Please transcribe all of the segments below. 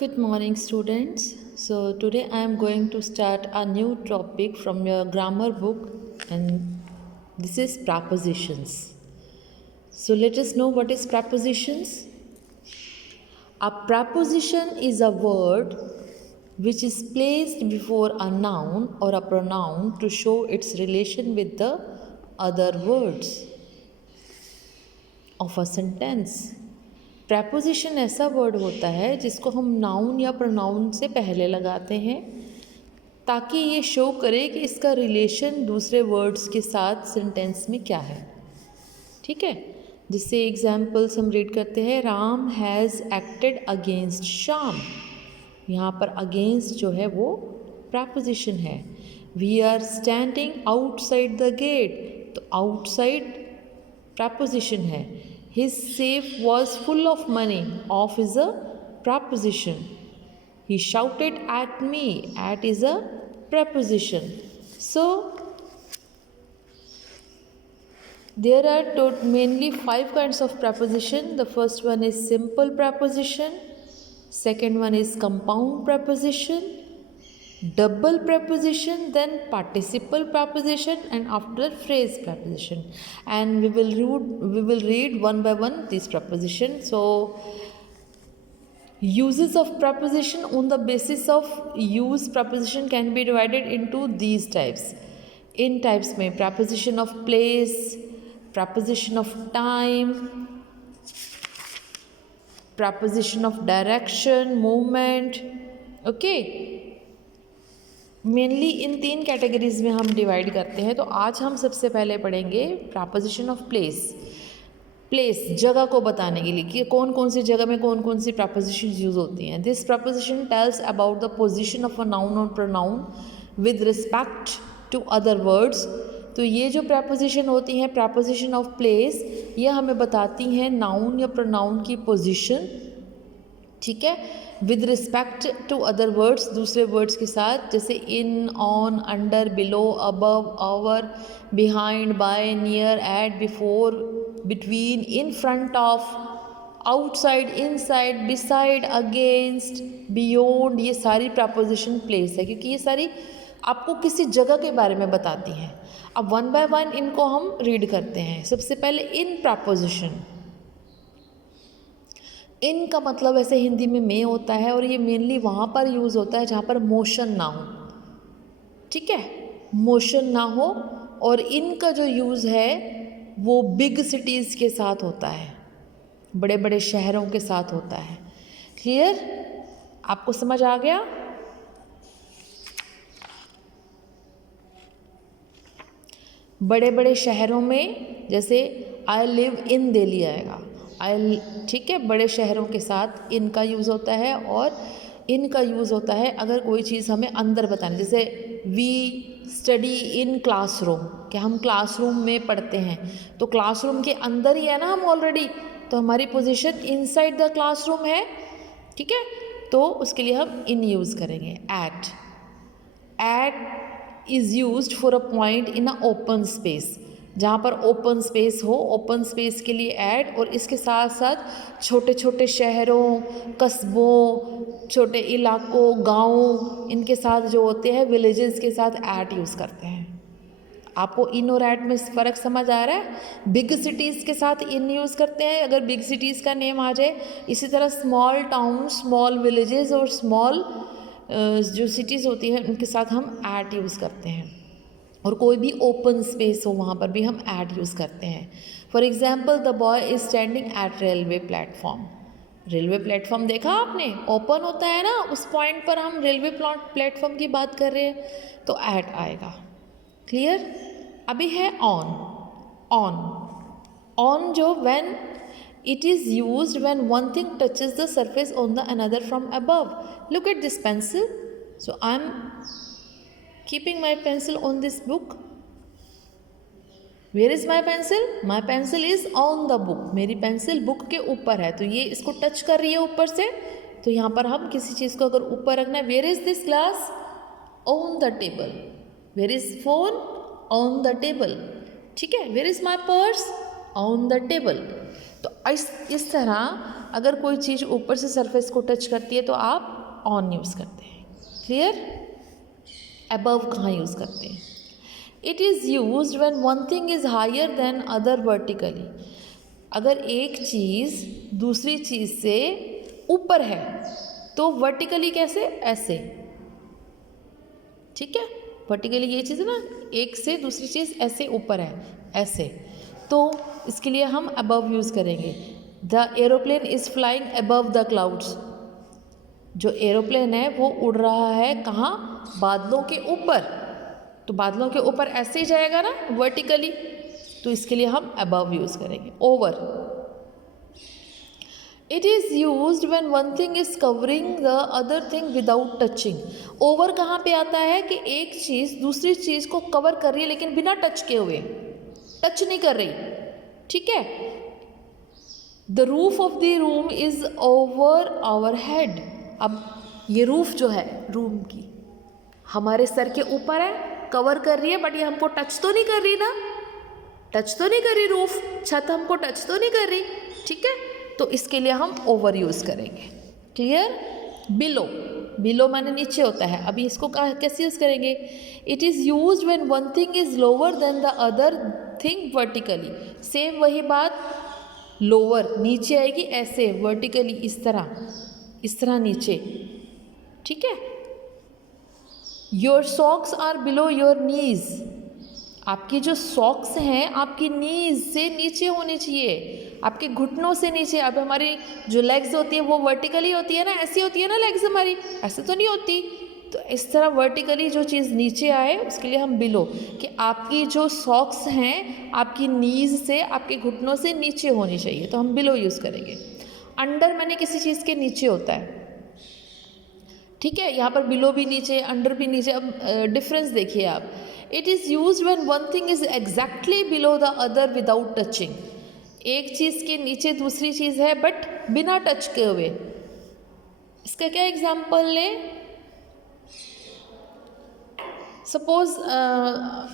Good morning, students. So, today I am going to start a new topic from your grammar book, and this is prepositions. So, let us know what is prepositions. A preposition is a word which is placed before a noun or a pronoun to show its relation with the other words of a sentence. Preposition ऐसा word होता है जिसको हम noun या pronoun से पहले लगाते हैं ताकि ये शो करे कि इसका रिलेशन दूसरे वर्ड्स के साथ सेंटेंस में क्या है। ठीक है, जिससे एग्जाम्पल्स हम रीड करते हैं। Ram has acted against Shyam. यहाँ पर अगेंस्ट जो है वो प्रेपोजिशन है। We are standing outside the gate, तो आउटसाइड प्रेपोजिशन है। His safe was full of money. Of is a preposition. He shouted at me. At is a preposition. So, there are mainly 5 kinds of preposition. The first one is simple preposition. Second one is compound preposition. Double preposition, then participle preposition, and after phrase preposition. And we will read one by one these prepositions. So uses of preposition, on the basis of use preposition can be divided into these types. In types में preposition of place, preposition of time, preposition of direction, movement. Okay, mainly in 3 categories में हम divide करते हैं। तो आज हम सबसे पहले पढ़ेंगे प्रपोजिशन ऑफ प्लेस। प्लेस जगह को बताने के लिए कि कौन कौन सी जगह में कौन कौन सी प्रपोजिशन यूज होती हैं। This preposition tells about the position of a noun और pronoun with respect to other words. तो ये जो प्रपोजिशन होती हैं प्रपोजिशन ऑफ प्लेस, ये हमें बताती हैं नाउन या प्रोनाउन की पोजीशन। ठीक है, with respect to other words, दूसरे वर्ड्स के साथ, जैसे in, on, under, below, above, over, behind, by, near, at, before, between, in front of, outside, inside, beside, against, beyond. ये सारी प्रपोजिशन प्लेस है क्योंकि ये सारी आपको किसी जगह के बारे में बताती हैं। अब वन बाय वन इनको हम रीड करते हैं। सबसे पहले इन प्रपोजिशन। इन का मतलब ऐसे हिंदी में होता है और ये मेनली वहाँ पर यूज़ होता है जहाँ पर मोशन ना हो। ठीक है, मोशन ना हो। और इन का जो यूज़ है वो बिग सिटीज़ के साथ होता है, बड़े बड़े शहरों के साथ होता है। क्लियर, आपको समझ आ गया? बड़े बड़े शहरों में जैसे आई लिव इन दिल्ली आएगा। ठीक है, बड़े शहरों के साथ इनका यूज़ होता है। और इनका यूज़ होता है अगर कोई चीज़ हमें अंदर बतानी, जैसे वी स्टडी इन क्लासरूम, कि हम क्लासरूम में पढ़ते हैं, तो क्लासरूम के अंदर ही है ना हम ऑलरेडी, तो हमारी पोजीशन इनसाइड द क्लासरूम है। ठीक है, तो उसके लिए हम इन यूज़ करेंगे। At is used for a point in a open space, जहाँ पर ओपन स्पेस हो, ओपन स्पेस के लिए ऐड। और इसके साथ साथ छोटे छोटे शहरों, कस्बों, छोटे इलाकों, गाँव, इनके साथ जो होते हैं विलेजेस के साथ ऐड यूज़ करते हैं। आपको इन और ऐड में फ़र्क समझ आ रहा है? बिग सिटीज़ के साथ इन यूज़ करते हैं अगर बिग सिटीज़ का नेम आ जाए। इसी तरह स्मॉल टाउन, स्मॉल विलेजेस और स्मॉल जो सिटीज़ होती हैं उनके साथ हम ऐड यूज़ करते हैं। और कोई भी ओपन स्पेस हो वहाँ पर भी हम ऐड यूज़ करते हैं। For example, the boy is standing at railway platform. Railway platform देखा आपने, ओपन होता है ना, उस पॉइंट पर हम रेलवे प्लेटफॉर्म की बात कर रहे हैं, तो ऐड आएगा। क्लियर? अभी है ऑन जो when it is used when one thing touches the surface on the another from above. Look at this pencil, so I am keeping my pencil on this book. Where is my pencil? My pencil is on the book. मेरी pencil book के ऊपर है, तो ये इसको touch कर रही है ऊपर से। तो यहाँ पर हम किसी चीज़ को अगर ऊपर रखना है, where is this glass? On the table. Where is phone? On the table. ठीक है, where is my purse? On the table. तो इस तरह अगर कोई चीज़ ऊपर से सरफेस को टच करती है तो आप ऑन यूज़ करते हैं। क्लियर? अबव कहाँ यूज़ करते हैं? It is used when one thing is higher than other vertically. अगर एक चीज़ दूसरी चीज़ से ऊपर है तो वर्टिकली कैसे? ऐसे, ठीक है। वर्टिकली ये चीज़ है ना, एक से दूसरी चीज़ ऐसे ऊपर है, ऐसे, तो इसके लिए हम अबव यूज़ करेंगे। The aeroplane is flying above the clouds. जो एरोप्लेन है वो उड़ रहा है कहाँ? बादलों के ऊपर। तो बादलों के ऊपर ऐसे ही जाएगा ना, वर्टिकली, तो इसके लिए हम अबव यूज़ करेंगे। Over, it is used when one thing is covering the other thing without touching. Over कहाँ पे आता है कि एक चीज़ दूसरी चीज़ को कवर कर रही है लेकिन बिना टच के हुए, टच नहीं कर रही, ठीक है। The roof of the room is over our head. अब ये रूफ जो है रूम की हमारे सर के ऊपर है, कवर कर रही है, बट ये हमको टच तो नहीं कर रही ना, टच तो नहीं कर रही, रूफ छत हमको टच तो नहीं कर रही, ठीक है। तो इसके लिए हम ओवर यूज़ करेंगे। क्लियर? बिलो, बिलो माने नीचे होता है। अभी इसको कैसे यूज़ करेंगे? It is used when one thing is lower than the other thing vertically. Same वही बात, लोअर नीचे आएगी ऐसे, वर्टिकली इस तरह नीचे, ठीक है। Your socks are below your knees. आपकी जो सॉक्स हैं आपकी नीज से नीचे होनी चाहिए, आपके घुटनों से नीचे। अब हमारी जो लेग्स होती है वो वर्टिकली होती है ना, ऐसी होती है ना लेग्स हमारी, ऐसे तो नहीं होती। तो इस तरह वर्टिकली जो चीज़ नीचे आए उसके लिए हम बिलो, कि आपकी जो सॉक्स हैं आपकी नीज से, आपके घुटनों से नीचे होनी चाहिए, तो हम बिलो यूज़ करेंगे। अंडर मैंने किसी चीज़ के नीचे होता है, ठीक है। यहाँ पर बिलो भी नीचे, अंडर भी नीचे। अब डिफरेंस देखिए आप। It is used when one thing is exactly below the other without touching. एक चीज़ के नीचे दूसरी चीज़ है बट बिना टच के हुए। इसका क्या एग्जाम्पल लें? सपोज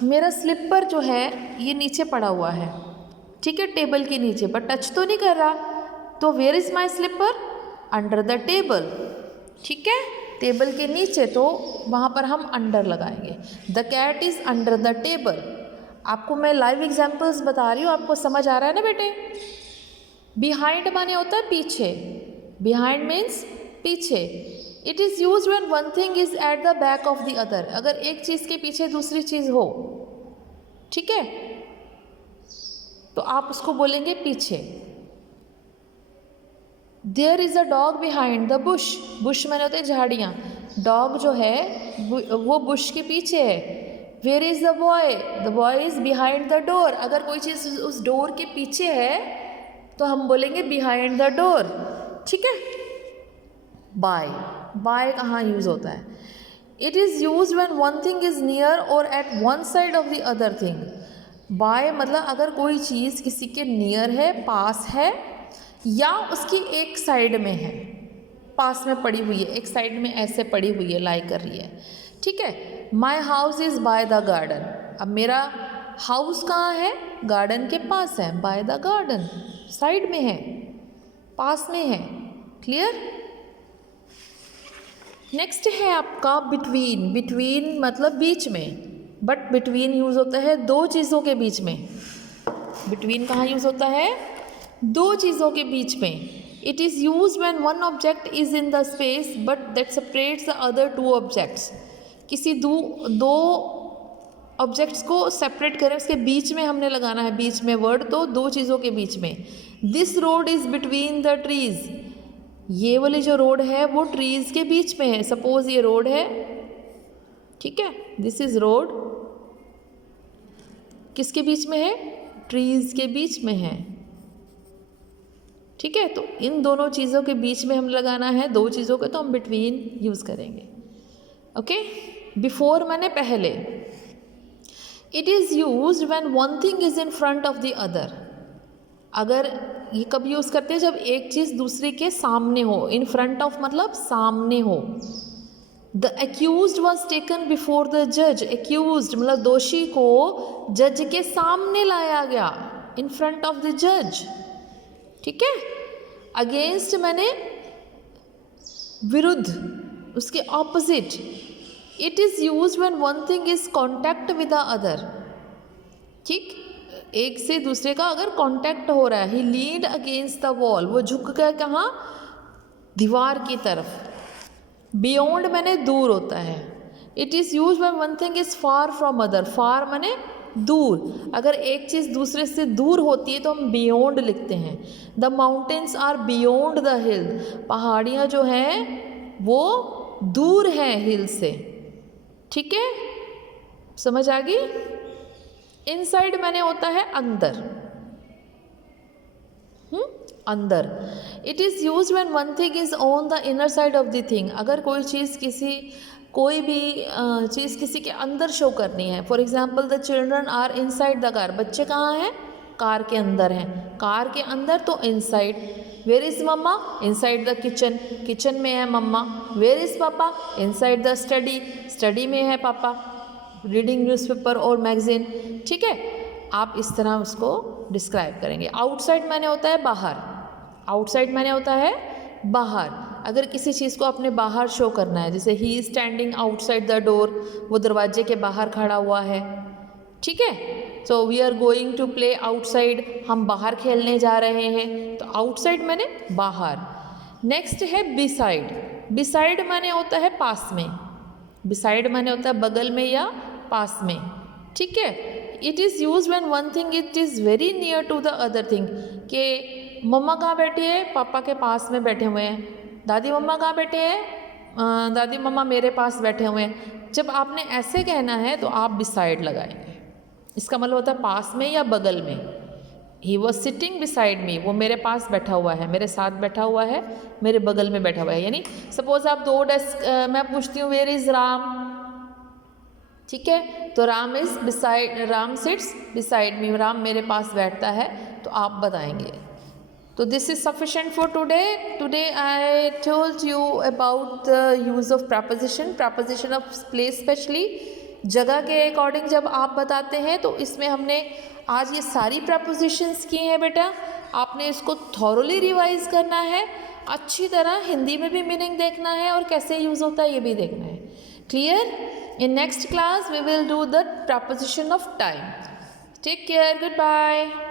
मेरा स्लिपर जो है ये नीचे पड़ा हुआ है, ठीक है, टेबल के नीचे, पर टच तो नहीं कर रहा। तो where is my slipper? Under the table, ठीक है, टेबल के नीचे, तो वहाँ पर हम अंडर लगाएंगे। The cat is under the table. आपको मैं लाइव एग्जाम्पल्स बता रही हूँ, आपको समझ आ रहा है ना बेटे? बिहाइंड माने होता है पीछे, बिहाइंड मीन्स पीछे। It is used when one thing is at the back of the other. अगर एक चीज़ के पीछे दूसरी चीज़ हो, ठीक है, तो आप उसको बोलेंगे पीछे। There is a dog behind the bush. Bush मैंने होते हैं झाड़ियाँ, डॉग जो है वो बुश के पीछे है। Where is the boy? The boy is behind the door. अगर कोई चीज़ उस डोर के पीछे है तो हम बोलेंगे बिहाइंड द डोर, ठीक है। बाय, बाय कहाँ यूज़ होता है? It is used when one thing is near और at one side of the other thing. By मतलब अगर कोई चीज़ किसी के नियर है, पास है, या उसकी एक साइड में है, पास में पड़ी हुई है, एक साइड में ऐसे पड़ी हुई है, लाई कर रही है, ठीक है। My house is by the garden. अब मेरा हाउस कहाँ है? गार्डन के पास है, बाय द गार्डन, साइड में है, पास में है। क्लियर? नेक्स्ट है आपका बिटवीन। बिटवीन मतलब बीच में, बट बिटवीन यूज़ होता है दो चीज़ों के बीच में। बिटवीन कहाँ यूज़ होता है? दो चीज़ों के बीच में। It is used when one object is in the space but that separates the other two objects. किसी दो ऑब्जेक्ट्स को सेपरेट करें, उसके बीच में हमने लगाना है, बीच में वर्ड, तो दो चीज़ों के बीच में। This road is between the trees. ये वाली जो रोड है वो ट्रीज़ के बीच में है। सपोज ये रोड है, ठीक है, दिस इज़ रोड, किसके बीच में है? ट्रीज़ के बीच में है, ठीक है। तो इन दोनों चीज़ों के बीच में हम लगाना है, दो चीज़ों के, तो हम बिटवीन यूज़ करेंगे। ओके। बिफोर माने पहले। It is used when one thing is in front of the other. अगर ये कब यूज़ करते हैं? जब एक चीज़ दूसरे के सामने हो। इन फ्रंट ऑफ मतलब सामने हो। The accused was taken before the जज। एक्यूज्ड मतलब दोषी को जज के सामने लाया गया, इन फ्रंट ऑफ द जज, ठीक है। अगेंस्ट मैंने विरुद्ध, उसके opposite. It is use when one thing is contact with the other. ठीक, एक से दूसरे का अगर कांटेक्ट हो रहा है। ही लीड अगेंस्ट द वॉल, वो झुक गया कहाँ, दीवार की तरफ। बियॉन्ड मैंने दूर होता है। It is use when one thing is far from other. Far माने दूर, अगर एक चीज़ दूसरे से दूर होती है तो हम बियॉन्ड लिखते हैं। The mountains are beyond the hill, पहाड़ियाँ जो हैं वो दूर हैं हिल से। ठीक है, समझ आ गई। इनसाइड मैंने होता है अंदर, अंदर। It is use when one thing is on the inner side of the thing, अगर कोई चीज़ कोई भी चीज़ किसी के अंदर शो करनी है। For example the children are inside the car, बच्चे कहाँ हैं, कार के अंदर हैं। कार के अंदर तो inside. Where is mamma, inside the kitchen, kitchen में है mamma. Where is papa, inside the study, study में है पापा, रीडिंग न्यूज़पेपर और मैगजीन। ठीक है, आप इस तरह उसको डिस्क्राइब करेंगे। आउटसाइड माने होता है बाहर, आउटसाइड माने होता है बाहर। अगर किसी चीज़ को आपने बाहर शो करना है, जैसे ही is standing outside the door, वो दरवाजे के बाहर खड़ा हुआ है। ठीक है, so we are going to play outside, हम बाहर खेलने जा रहे हैं। तो आउटसाइड माने बाहर। नेक्स्ट है बिसाइड, बिसाइड माने होता है पास में, बिसाइड माने होता है बगल में या पास में। ठीक है, it is use when one thing it is very near to the other thing, कि मम्मा कहाँ बैठी है, पापा के पास में बैठे हुए हैं। दादी मम्मा कहाँ बैठे हैं, दादी मम्मा मेरे पास बैठे हुए हैं। जब आपने ऐसे कहना है तो आप बिसाइड लगाएंगे। इसका मतलब होता है पास में या बगल में। He was sitting beside me, वो मेरे पास बैठा हुआ है, मेरे साथ बैठा हुआ है, मेरे बगल में बैठा हुआ है। यानी सपोज आप दो डेस्क, मैं पूछती हूँ वेयर इज़ राम, ठीक है, तो Ram is beside, Ram sits beside me, Ram मेरे पास बैठता है, तो आप बताएंगे। तो this is sufficient for today. Today I told you about the use of preposition, preposition of place specially, जगह के अकॉर्डिंग जब आप बताते हैं। तो इसमें हमने आज ये सारी प्रपोजिशंस की हैं बेटा, आपने इसको थॉरोली रिवाइज करना है, अच्छी तरह हिंदी में भी मीनिंग देखना है और कैसे यूज़ होता है ये भी देखना है। Clear? In next class we will do the preposition of time. Take care. Goodbye.